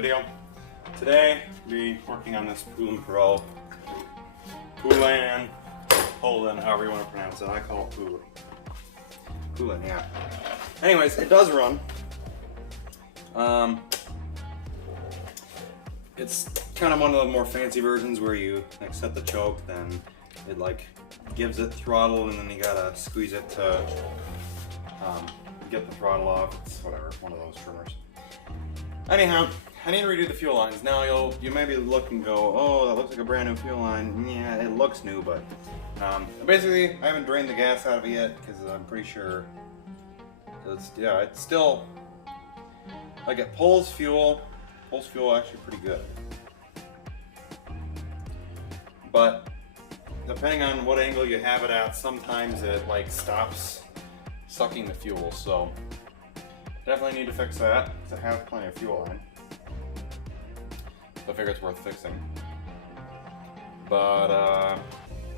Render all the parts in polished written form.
video. Today we'll be working on this Poulan Pro. Poulan, however you want to pronounce it. I call it Poulan. Poulan, yeah. Anyways, it does run. It's kind of one of the more fancy versions where you like set the choke, then it like gives it throttle, and then you gotta squeeze it to get the throttle off. It's whatever, one of those trimmers. Anyhow, I need to redo the fuel lines. Now you maybe look and go, oh, that looks like a brand new fuel line. Yeah, it looks new, but basically I haven't drained the gas out of it yet because I'm pretty sure it's still like it pulls fuel actually pretty good. But depending on what angle you have it at, sometimes it like stops sucking the fuel. So definitely need to fix that because I have plenty of fuel line. So I figure it's worth fixing. But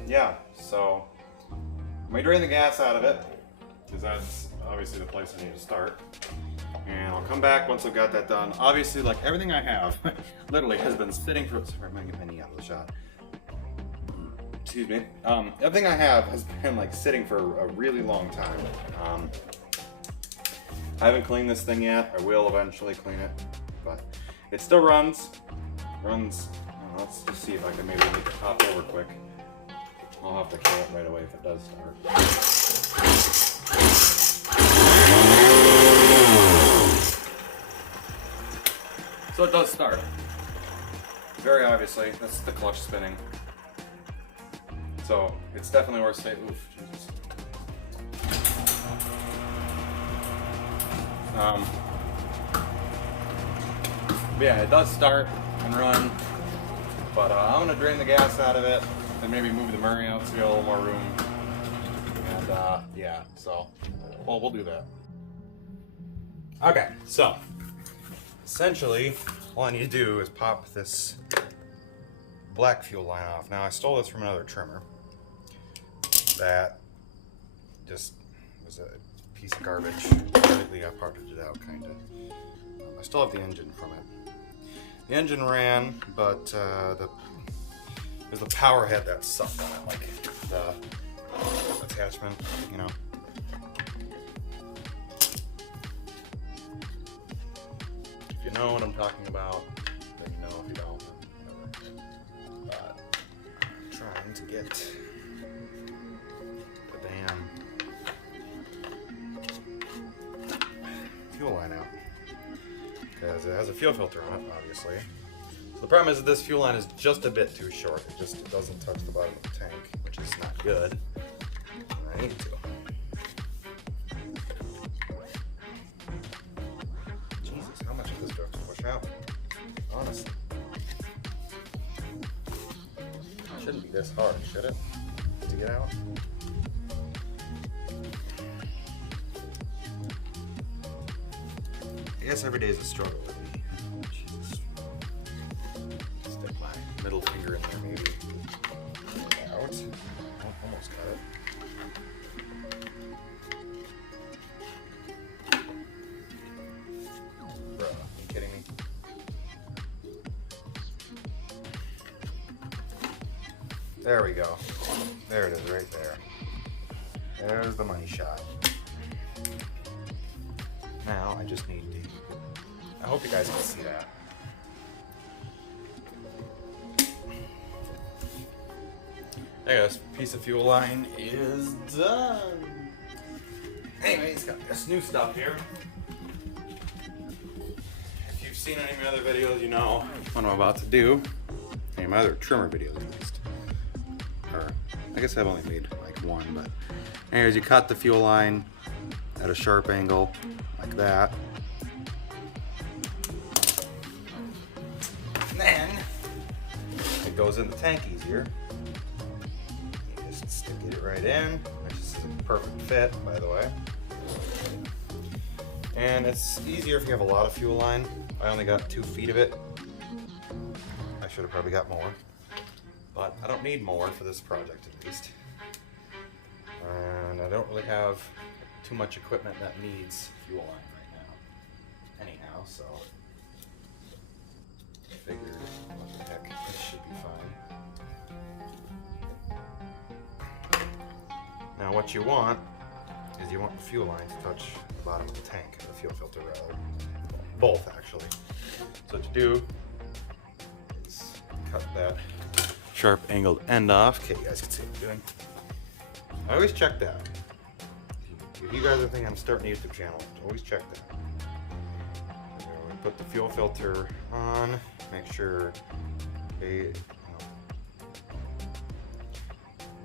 yeah, so I'm gonna drain the gas out of it because that's obviously the place I need to start. And I'll come back once I've got that done. Obviously, like everything I have literally has been sitting for, sorry, I'm gonna get my knee out of the shot. Excuse me. Everything I have has been like sitting for a really long time. I haven't cleaned this thing yet. I will eventually clean it, but it still runs. Let's just see if I can maybe make it pop over quick. I'll have to kill it right away if it does start. So it does start. Very obviously, that's the clutch spinning. So it's definitely worth saying. Oof, Jesus. But yeah, it does start and run. But I'm gonna drain the gas out of it and maybe move the Murray out so we got a little more room. And yeah, so we'll do that. Okay, so essentially all I need to do is pop this black fuel line off. Now I stole this from another trimmer that just was a piece of garbage. Completely I parted it out, kind of. I still have the engine from it. The engine ran, but it was the power head that sucked on it, like the attachment, you know. If you know what I'm talking about, then you know. If you don't, whatever. But I'm trying to get the damn fuel line out because it has a fuel filter on it, obviously. So the problem is that this fuel line is just a bit too short. It doesn't touch the bottom of the tank, which is not good. I need to. Jesus, how much of this do I have to push out? Honestly. It shouldn't be this hard, should it? To get out? I guess every day is a struggle with me. Jesus. Stick my middle finger in there, maybe. Out. Oh, almost got it. Bruh, are you kidding me? There we go. There it is, right there. There's the money shot. Now I just need to. I hope you guys can see that. There you go, this piece of fuel line is done. Anyway, it's got this new stuff here. If you've seen any of my other videos, you know what I'm about to do. Any of my other trimmer videos, at least. Or, I guess I've only made like one, but anyways, you cut the fuel line at a sharp angle, like that. And then it goes in the tank easier. You just stick it right in, which is a perfect fit, by the way. And it's easier if you have a lot of fuel line. I only got 2 feet of it. I should have probably got more, but I don't need more for this project at least. And I don't really have too much equipment that needs fuel line right now. Anyhow, so Figured, what the heck, this should be fine. Now what you want is you want the fuel line to touch the bottom of the tank, the fuel filter rather. Both actually. So what you do is cut that sharp angled end off. Okay, you guys can see what I'm doing. I always check that. If you guys are thinking I'm starting a YouTube channel, always check that. We put the fuel filter on, make sure it's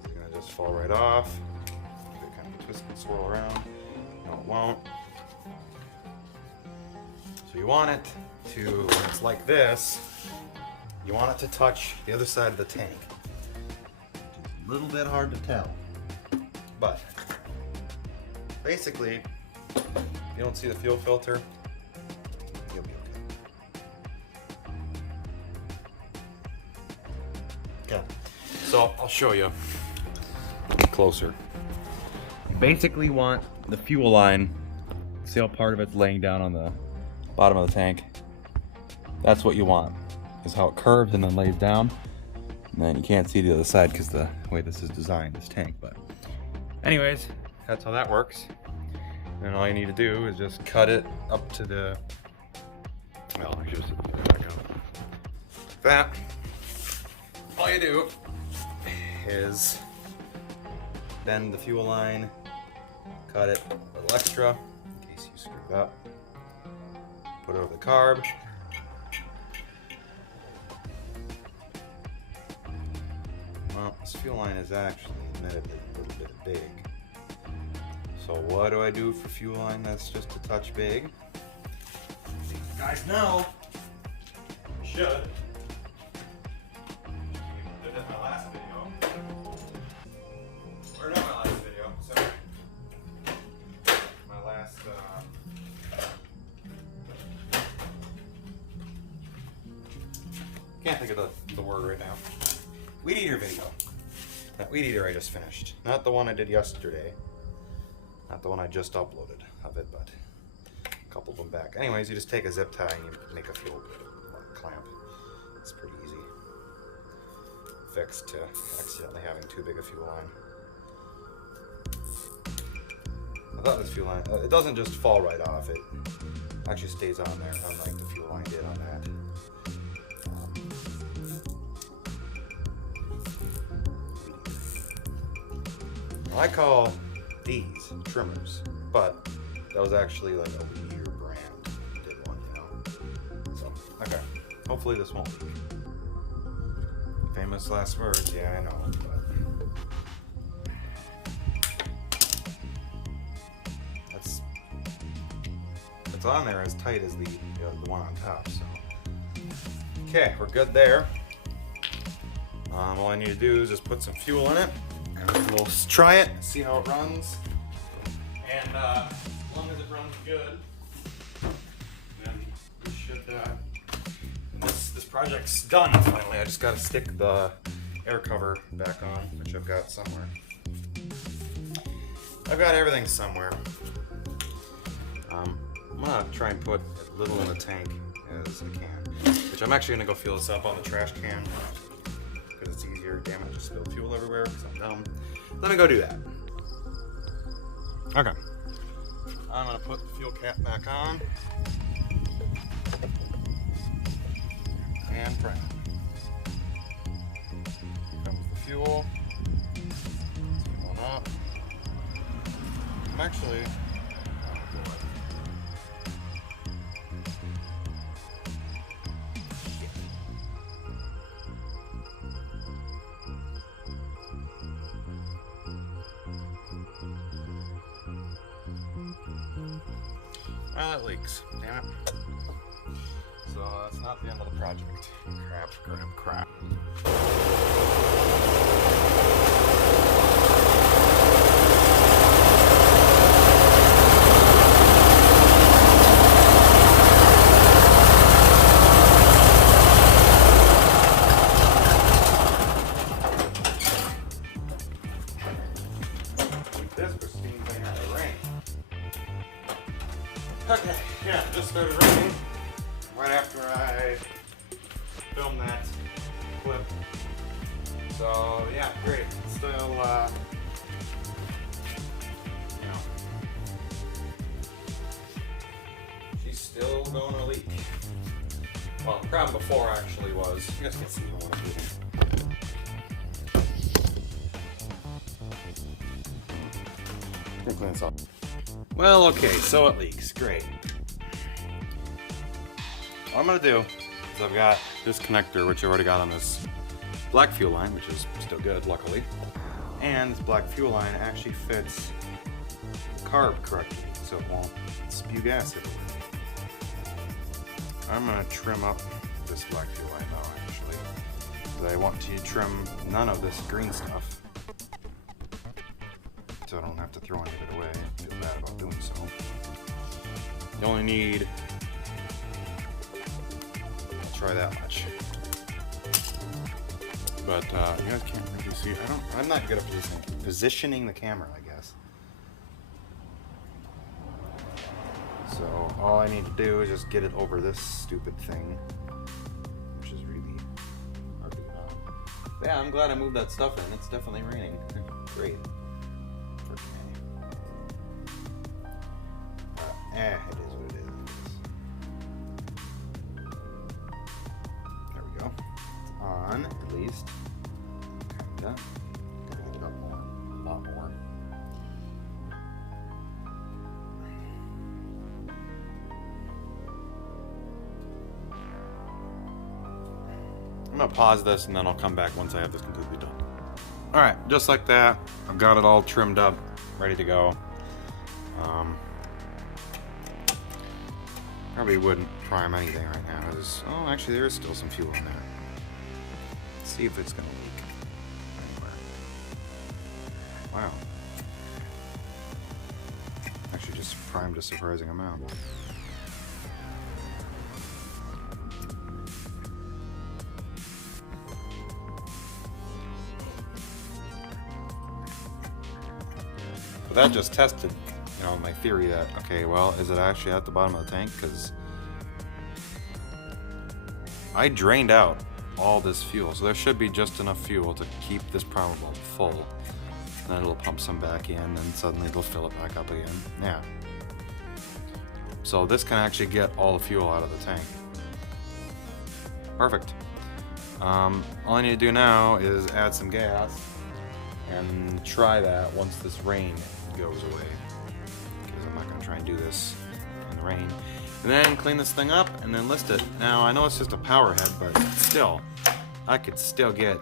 gonna just fall right off. Give it kind of a twist and swirl around. No, it won't. So you want it to, when it's like this, you want it to touch the other side of the tank. It's a little bit hard to tell, but basically, if you don't see the fuel filter, you'll be okay. Okay, so I'll show you closer. You basically want the fuel line, see how part of it's laying down on the bottom of the tank? That's what you want, is how it curves and then lays down. And then you can't see the other side because the way this is designed, this tank. But anyways, that's how that works. And all you need to do is just cut it up to the, well, I just put it back up. That. All you do is bend the fuel line, cut it a little extra in case you screw it up. Put it over the carb. Well, this fuel line is actually admittedly a little bit big. So what do I do for fuel line that's just a touch big? You guys know, you should. Did it in my last video. Or not my last video, sorry. My last, can't think of the word right now. Weed eater video. That weed eater I just finished. Not the one I did yesterday. Not the one I just uploaded of it, but a couple of them back. Anyways, you just take a zip tie and you make a fuel clamp. It's pretty easy. Fix to accidentally having too big a fuel line. I thought this fuel line, it doesn't just fall right off. It actually stays on there, unlike the fuel line did on that. I call these trimmers, but that was actually like a Weed Eater brand did one, you know. So, okay. Hopefully this won't leak. Famous last words, yeah, I know, but that's on there as tight as the one on top, so. Okay, we're good there. All I need to do is just put some fuel in it. And we'll try it, see how it runs, and as long as it runs good, then we should, this project's done finally. I just gotta stick the air cover back on, which I've got somewhere. I've got everything somewhere. I'm gonna try and put as little in the tank as I can, which I'm actually gonna go fill this up on the trash can. It's easier. Damn it, just spill fuel everywhere because I'm dumb. Let me go do that. Okay. I'm gonna put the fuel cap back on. And prime. Comes the fuel. It's going up. I'm actually. Well, it leaks. Damn it. So that's not the end of the project. Crap. Okay, yeah, it just started raining right after I film that clip. So yeah, great. Still, you know, she's still going to leak. Well, the problem before actually was, you guys can see what I'm doing. Clean this up. Well, okay, so it leaks. Great. What I'm gonna do is I've got this connector, which I already got on this black fuel line, which is still good, luckily. And this black fuel line actually fits carb correctly, so it won't spew gas everywhere. I'm gonna trim up this black fuel line though, actually, because I want to trim none of this green stuff, so I don't have to throw any of it away. I feel bad about doing so. You only need, I'll try that much. But you guys can't really see. I'm not good at positioning the camera, I guess. So all I need to do is just get it over this stupid thing, which is really hard to get on. Yeah, I'm glad I moved that stuff in. It's definitely raining. Great. It is what it is. There we go. It's on, at least. Kinda. Gotta get it up more. A lot more. I'm gonna pause this and then I'll come back once I have this completely done. Alright, just like that. I've got it all trimmed up, ready to go. Probably wouldn't prime anything right now. Oh, actually, there is still some fuel in there. Let's see if it's gonna leak anywhere. Wow. Actually, just primed a surprising amount. But that just tested, you know, my theory that, okay, well, is it actually at the bottom of the tank? Because I drained out all this fuel, so there should be just enough fuel to keep this probably full. And then it'll pump some back in, and suddenly it'll fill it back up again. Yeah. So this can actually get all the fuel out of the tank. Perfect. All I need to do now is add some gas and try that once this rain goes away. Because I'm not going to try and do this in the rain. And then clean this thing up and then list it. Now, I know it's just a power head, but still, I could still get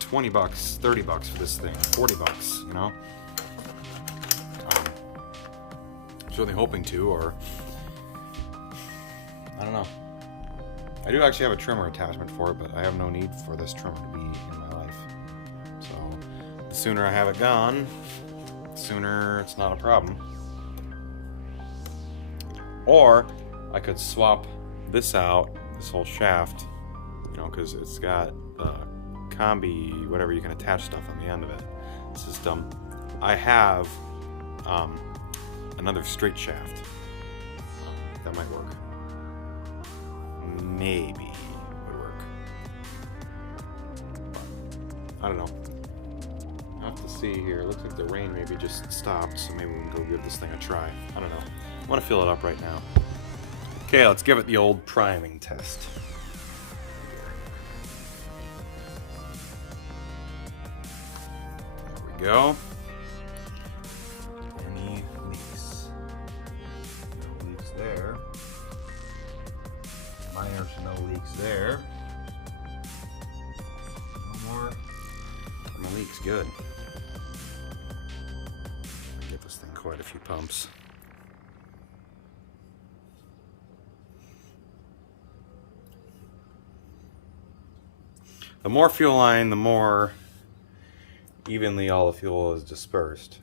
20 bucks, 30 bucks for this thing, 40 bucks, you know? I was really hoping to, or I don't know. I do actually have a trimmer attachment for it, but I have no need for this trimmer to be in my life. So, the sooner I have it gone, the sooner it's not a problem. Or, I could swap this out, this whole shaft, you know, because it's got the combi, whatever you can attach stuff on the end of it, system. I have another straight shaft. That might work. Maybe would work. But I don't know. I'll have to see here. It looks like the rain maybe just stopped, so maybe we can go give this thing a try. I don't know. I want to fill it up right now. Okay, let's give it the old priming test. There we go. Any leaks? No leaks there. Minor to no leaks there. No more. No leaks, good. Give this thing quite a few pumps. The more fuel line, the more evenly all the fuel is dispersed.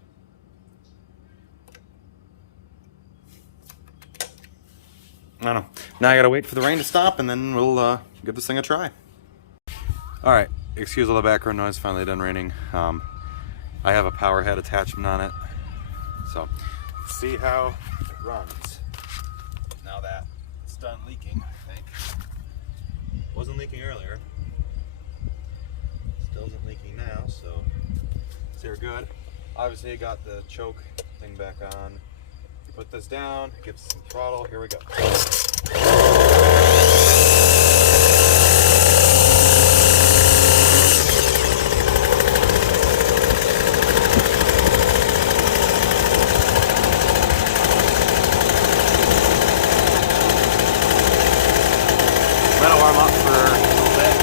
I don't know. Now I gotta wait for the rain to stop and then we'll give this thing a try. Alright, excuse all the background noise, finally done raining. I have a power head attachment on it. So, let's see how it runs. Now that it's done leaking, I think. Wasn't leaking earlier. Still isn't leaking now, so they're good. Obviously, you got the choke thing back on. You put this down, it gives some throttle. Here we go. Let it warm up for a little bit.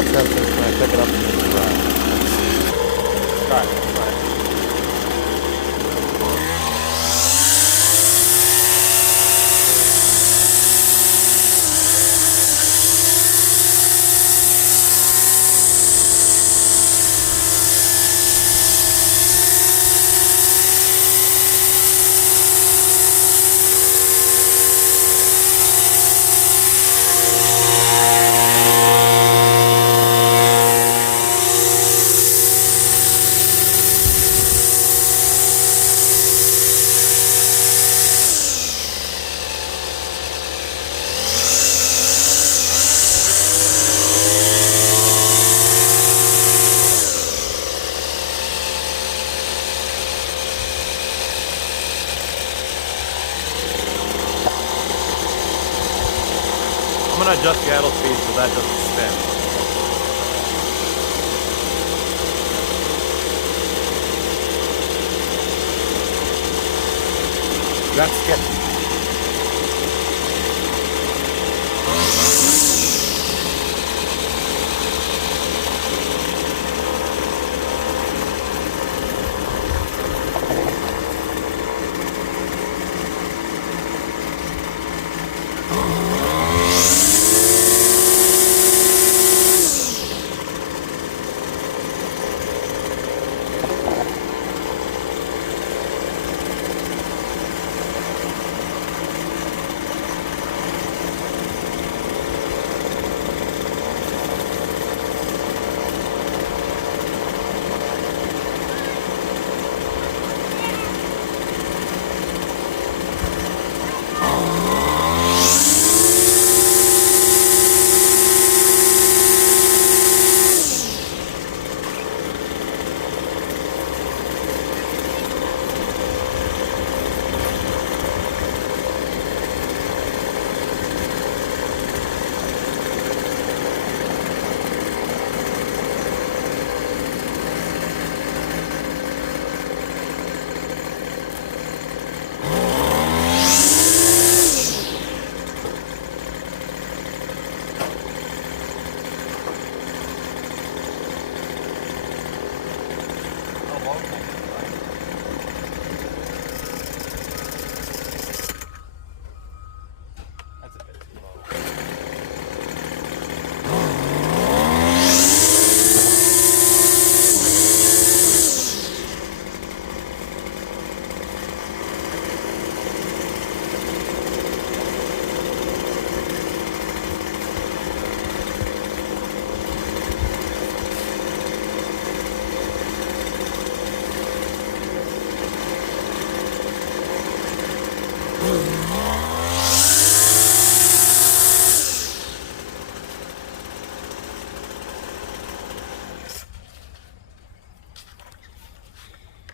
Test it when I pick it up and it's dry. Try it. I'm going to adjust the idle speed so that doesn't spin. That's sketchy.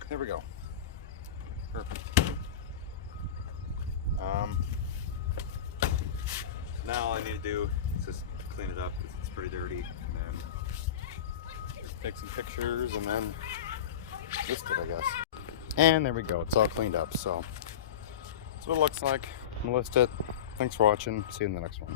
There we go. Perfect. I need to do is just clean it up because it's pretty dirty, and then take some pictures and then list it, I guess. And there we go, it's all cleaned up. So that's what it looks like. I'm gonna list it. Thanks for watching. See you in the next one.